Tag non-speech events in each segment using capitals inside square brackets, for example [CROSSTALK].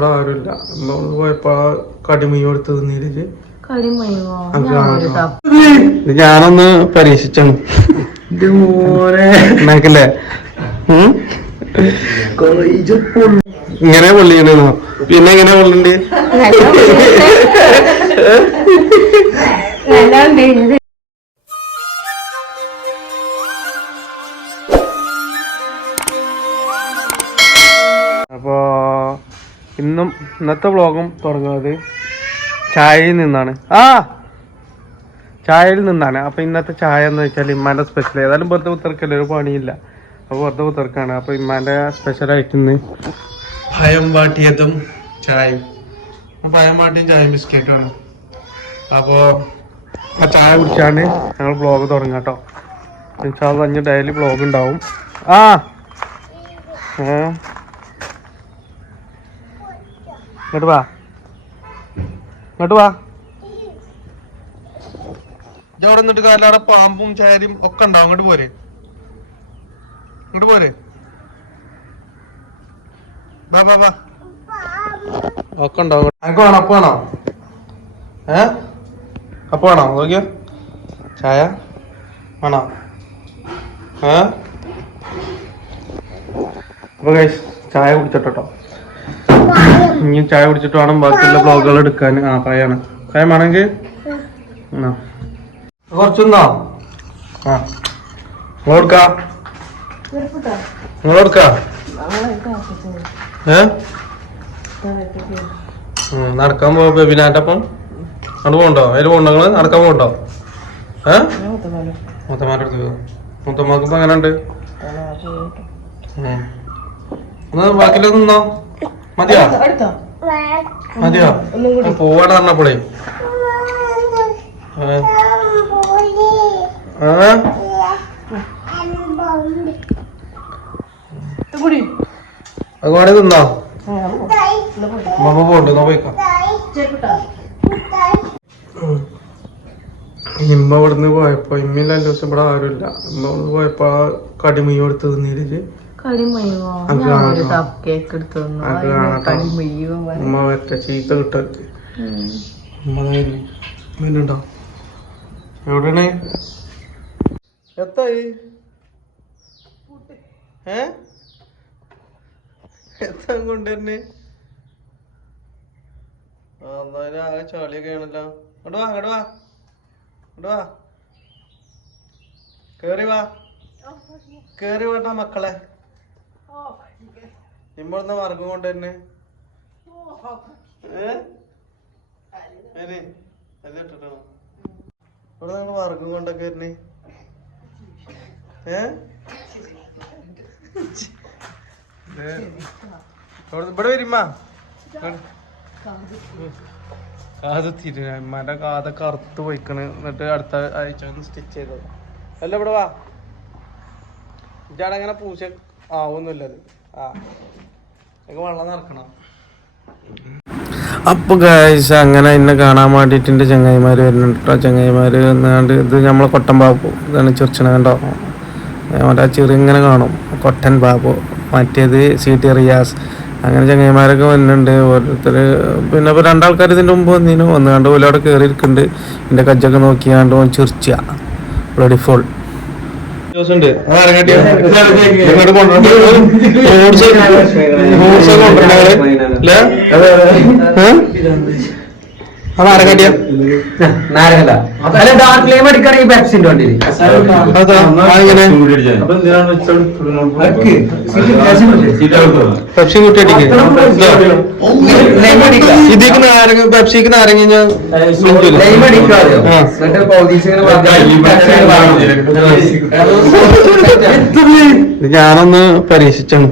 ഇവിടെ ആരുമില്ല നമ്മൾ പോയപ്പോ ആ കടിമീൻ തിന്നിട്ട് കരിമയോ അത് ഇത് ഞാനൊന്ന് പരീക്ഷിച്ചാണ്. ഉണ്ടാക്കില്ലേ ഉം? ഇങ്ങനെ പൊള്ളിക്കണോ പിന്നെ എങ്ങനെ പൊള്ളുണ്ട്? ഇന്നത്തെ വ്ളോഗും തുടങ്ങുന്നത് ചായയിൽ നിന്നാണ്. ആ! ചായയിൽ നിന്നാണ്. അപ്പൊ ഇന്നത്തെ ചായ എന്ന് വെച്ചാൽ ഇമ്മാന്റെ സ്പെഷ്യൽ ഏതായാലും വെറുതെ ഉത്തർക്കല്ലേ ഒരു പണിയില്ല. അപ്പൊ വെറുതെ ഉത്തർക്കാണ് അപ്പൊ ഇമ്മാന്റെ സ്പെഷ്യൽ ആയിട്ട് ഇന്ന് ഭയം വാട്ടിയതും ചായയും. ഭയം വാട്ടിയും ചായയും ബിസ്ക്കറ്റുമാണ് അപ്പോ ആ ചായ കുടിച്ചാണ് ഞങ്ങൾ ബ്ലോഗ് തുടങ്ങാം കേട്ടോ. ഇൻഷാൽ അഞ്ച് ഡെയിലി ബ്ലോഗ് ഉണ്ടാവും. ആ ഏ ഇങ്ങോട്ട് വാ. ഇങ്ങോട്ട് വാ. അവിടെ നിന്നിട്ട് കാലാടെ പാമ്പും ചാരിയും ഒക്കെ ഉണ്ടാവും. ഇങ്ങോട്ട് പോരെ. ഇങ്ങോട്ട് പോരെ. ബാ ബാ ബാ ഒക്കെ ഉണ്ടാവും. അനക്ക് വേണം? അപ്പ വേണോ? ഏ? അപ്പ വേണോ? നോക്കിയോ? ചായ? വേണോ? ഏ? അപ്പൊ ചായ കുടിച്ചിട്ടോ ഇനി ചായ കുടിച്ചിട്ട് വേണം ബാക്കിയുള്ള ബ്ലോഗുകൾ എടുക്കാൻ. ആ പയാണ് പയം വേണമെങ്കിൽ ആ. കുറച്ചൊന്നോ ആ നിങ്ങളെടുക്ക നിങ്ങളെടുക്ക ഏ? നടക്കാൻ പോ ബെബിനാട്ടപ്പം അവിടെ പോകണ്ടോ അതിൽ പോകണ്ടോ നിങ്ങൾ? നടക്കാൻ പോകണ്ടോ ഏ? മുത്തമാരുടെ അടുത്ത് പോയോ മുത്തമ്മക്ക് ഇപ്പൊ എങ്ങനെ ഉണ്ട് ഒന്ന് ബാക്കിലൊന്നും നിന്നോ മതിയോ? മതിയോ? പോവാട് പറഞ്ഞപ്പോളേ ഏ? ഏ? അത് വേണേ തിന്നോ? മമ്മ പോണ്ട് നോക്കാം ഇമ്മ ഇവിടുന്ന് പോയപ്പോ ഇമ്മയില്ല ദിവസം ഇവിടെ ആരുമില്ല. ഇമ്മ ഇവിടുന്ന് പോയപ്പോ ആ കടിമീൻ കൊടുത്ത് തിന്നിട്ട് ഉമ്മ ചീത്ത കിട്ടരുത് ഉമ്മ മീനുണ്ടോ എവിടെയാണ്? എത്തായി? ഏ? എത്താൻ കൊണ്ടുവരുന്നേ? ആ എന്നാലും ആകെ ചളിയൊക്കെ ആണല്ലോ. അങ്ങോട്ട് വാ അങ്ങോട്ട് വാ. അങ്ങോട്ട് വാ. കേറി വാ. കേറി വേണ്ട മക്കളെ. ഇമ്മടുന്ന വർഗം കൊണ്ട് തന്നെ. ഇവിടെ നിങ്ങൾ വർഗം കൊണ്ടൊക്കെ വരുന്നേ. ഇവിടെ വരുമ്മാ. കാത് തിരി കാതൊക്കെ കറുത്ത് പോയിക്കണ്. എന്നിട്ട് അടുത്ത ആഴ്ച സ്റ്റിച്ച് ചെയ്തത് അല്ല ഇവിടെ വാ. ഇജാടെ അങ്ങനെ പൂച്ച ആവൊന്നുമില്ല അത്. ആ. വെള്ളം നിറക്കണം? അപ്പൊ ഗായ്സ് അങ്ങനെ എന്നെ കാണാൻ വേണ്ടിയിട്ട് എന്റെ ചങ്ങായിമാർ വരുന്നുണ്ട് കേട്ടോ ചങ്ങായിമാർ വന്നാണ്ട് ഇത് നമ്മളെ കൊട്ടൻ ബാബു ഇതാണ് ചെറിച്ചണ കണ്ടോ? മറ്റേ ആ ചെറിയ ഇങ്ങനെ കാണും. കൊട്ടൻ ബാബു. മറ്റേത് സി ടി റിയാസ്. അങ്ങനെ ചങ്ങായിമാരൊക്കെ വരുന്നുണ്ട് ഓരോരുത്തർ പിന്നെ ഇപ്പോൾ രണ്ടാൾക്കാർ ഇതിന്റെ മുമ്പ് വന്നിനു. വന്നുകൊണ്ട് പോലെ അവിടെ കയറി എന്റെ കജ്ജൊക്കെ നോക്കിയാണ്ട് ചിർച്ച. ബ്ലഡിഫോൾ ബ്ലഡി ഫുൾ അതാരങ്ങട്ടിയ പെപ്സി ഇതിക്ക് നാരങ്ങ പെപ്സിക്ക് നാരങ്ങ ഞാൻ ഇത് ഞാനൊന്ന് പരീക്ഷിച്ചാണ്.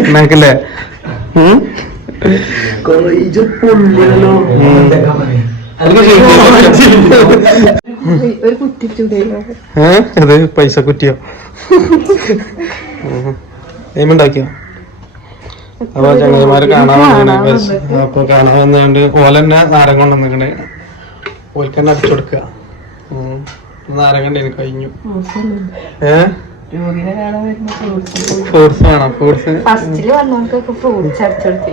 ഉണ്ടാക്കില്ലേ ഉം? ഉം. ഇത് പൈസ കുറ്റിയോ ഏമുണ്ടാക്കിയോ അപ്പൊ ചങ്ങന്മാര് കാണാൻ വന്നിക്കണേ അപ്പൊ കാണാൻ വന്നുകൊണ്ട് ഓലെന്നെ നാരം കൊണ്ട് വന്നിക്കണേ ഓൽക്കെന്നെ അടിച്ചു കൊടുക്കുക നാരം എനിക്ക് കഴിഞ്ഞു ഏ ജ്യോതിനെ കാണാൻ വരുന്ന ഫ്രൂട്ട്സ് ഫ്രൂട്ട്സ് വേണം ഫ്രൂട്ട്സ് ഫസ്റ്റിൽ വന്നവർക്കൊക്കെ ഫ്രൂട്ട്സ് അടിച്ചെടുത്തി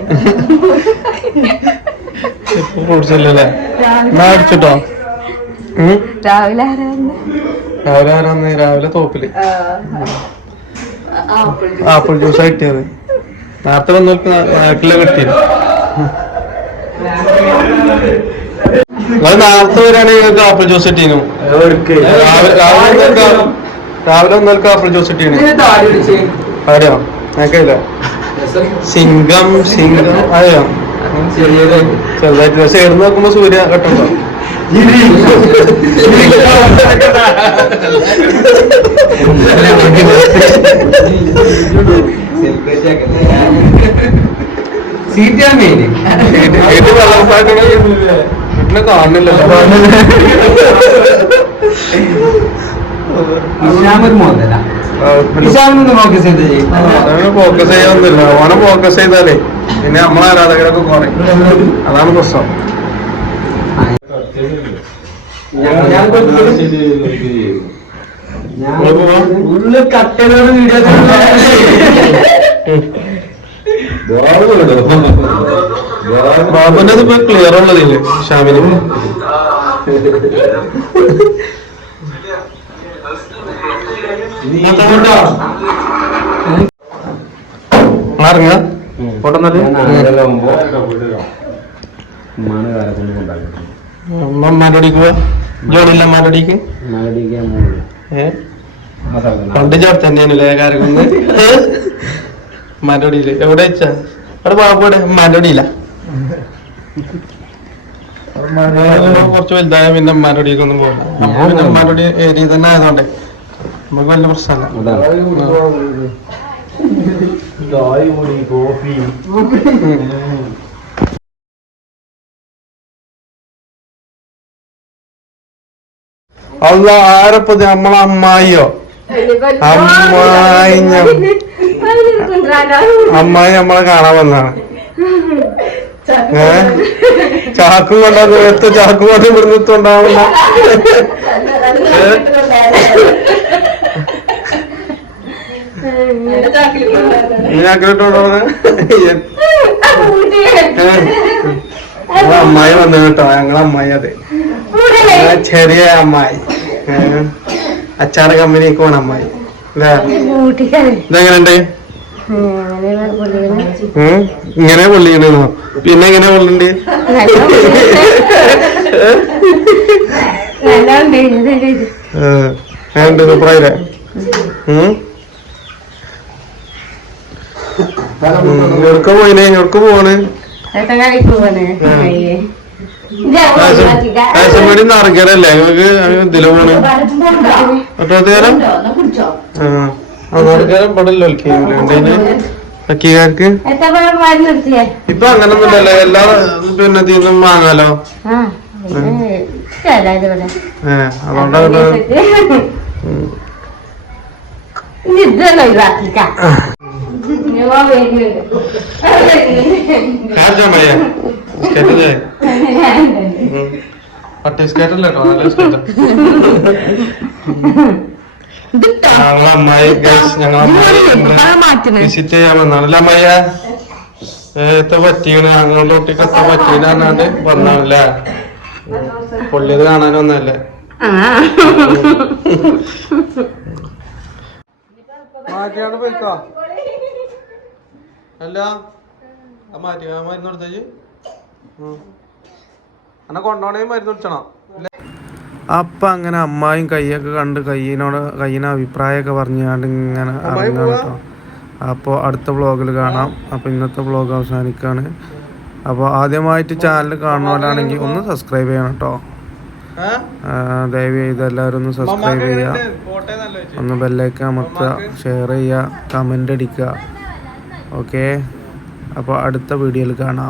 ഫ്രൂട്ട്സ് ഇല്ലല്ലേ? അടിച്ചിട്ടോ. രാവിലെ ആരാ രാവിലെ ആരാന്ന് രാവിലെ തോപ്പിൽ. ആപ്പിൾ ജ്യൂസ് കിട്ടിയത്. നേരത്തെ വന്നവർക്ക് നാട്ടിലെ കിട്ടിയത്. നിങ്ങൾ നേരത്തെ വരാണെങ്കിൽ ആപ്പിൾ ജ്യൂസ് കിട്ടീനു രാവിലെ രാവിലെ വന്നവർക്ക് ആപ്പിൾ ജ്യൂസ് കിട്ടീനു അറിയോ എനിക്കല്ല സിംഗം സിംഗം അറിയോ ചെറുതായിട്ട് പക്ഷെ എടുന്ന് നോക്കുമ്പോ സൂര്യ കട്ടുണ്ടോ? വീട്ടിലെ കാണുന്നില്ലല്ലോ. മോതല ഫോക്കസ് ചെയ്ത് ഫോക്കസ് ഓനെ ഫോക്കസ് ചെയ്താലേ പിന്നെ നമ്മളെ ആരാധകരൊക്കെ കുറയും അതാണ് പ്രശ്നം. വീഡിയോ ബാബുന്റെ ഇപ്പൊ ക്ലിയർ ഉള്ളതില്ലേ ഷാമിന്. [LAUGHS] ഇറങ്ങ. പണ്ട് ചേർത്തന്നെയാണല്ലേ കാരക്കുന്ന് മരടിയിൽ എവിടെ വെച്ചാ? അവിടെ ബാബുടെ മാരോടിയില്ല കുറച്ച് വലുതായ പിന്നെ മാരോടിക്കൊന്നും പോകില്ല പിന്നെ മരടി ഏരിയ തന്നെ ആയതുകൊണ്ടേ. നമുക്ക് വലിയ പ്രശ്നമല്ല. അല്ല ആരപ്പത് നമ്മളെ അമ്മായിയോ? അമ്മായി അമ്മായി നമ്മളെ കാണാൻ വന്നാണ് ഏ? ചാക്കും കൊണ്ടാ എത്ത ചാക്കും കൊണ്ട് ഇവിടുന്ന് അമ്മായി വന്നു കേട്ടോ ഞങ്ങളെ അമ്മായി അതെ. ആ ചെറിയ അമ്മായി. അച്ചാറ് കമ്പനിക്ക് പോണ അമ്മായി. ഇതെങ്ങനെയുണ്ട്? ഉം? ഇങ്ങനെ പൊള്ളിക്കണോ പിന്നെ എങ്ങനെ പൊള്ളുണ്ട് ഏണ്ട് സൂപ്പറായില്ലേ ഉം? എവിടുക്ക പോയിനെ? എവിടുക്ക പോണ് കാശമേടി നടക്കലല്ലേ ഞങ്ങൾക്ക് ഇതിൽ പോണ്. ഒട്ടാത്തുകാരം ആ നടക്കാരം പടല്ലോ അക്കിക്കാർക്ക് ഇപ്പൊ അങ്ങനൊന്നുമില്ലല്ലോ. എല്ലാ പിന്നെ തീന്നും വാങ്ങാലോ അതുകൊണ്ടാണ്. പട്ടി ബിസ്ക്കറ്റ് അല്ലേ കേട്ടോ നല്ല ബിസ്ക്കറ്റ് ഞങ്ങളെ അമ്മായി ഗൈസ് ഞങ്ങളെ വിസിറ്റ് ചെയ്യാൻ വന്നാണ്. അല്ലേ അമ്മയ്യ ഏത്ത പറ്റിയാണ് ഞങ്ങളുടെ കുട്ടിക്ക് എത്ര പറ്റീന്ന് പറഞ്ഞാണ്ട് വന്നാണല്ലേ? പൊള്ളിയത് കാണാനൊന്നല്ലേ മാറ്റിയാണ് പോയിക്കോ? അല്ല. മാറ്റി ആ മരുന്ന് കൊടുത്തേക്ക് എന്നെ കൊണ്ടോണേ മരുന്ന് കുടിച്ചണം അപ്പൊ അങ്ങനെ അമ്മായും കയ്യൊക്കെ കണ്ട് കയ്യിനോട് കയ്യന അഭിപ്രായമൊക്കെ പറഞ്ഞാണ്ട് ഇങ്ങനെ ഇറങ്ങാണ് കേട്ടോ അപ്പോൾ അടുത്ത വ്ളോഗിൽ കാണാം. അപ്പോൾ ഇന്നത്തെ വ്ളോഗ് അവസാനിക്കാണ്. അപ്പോൾ ആദ്യമായിട്ട് ചാനൽ കാണുന്നവരാണെങ്കിൽ ഒന്ന് സബ്സ്ക്രൈബ് ചെയ്യണം കേട്ടോ ദയവ് ചെയ്ത് എല്ലാവരും ഒന്ന് സബ്സ്ക്രൈബ് ചെയ്യുക ഒന്ന് ബെല്ലൈക്കൻ അമർത്തുക. ഷെയർ ചെയ്യുക കമന്റ് അടിക്കുക. ഓക്കെ അപ്പോൾ അടുത്ത വീഡിയോയിൽ കാണാം.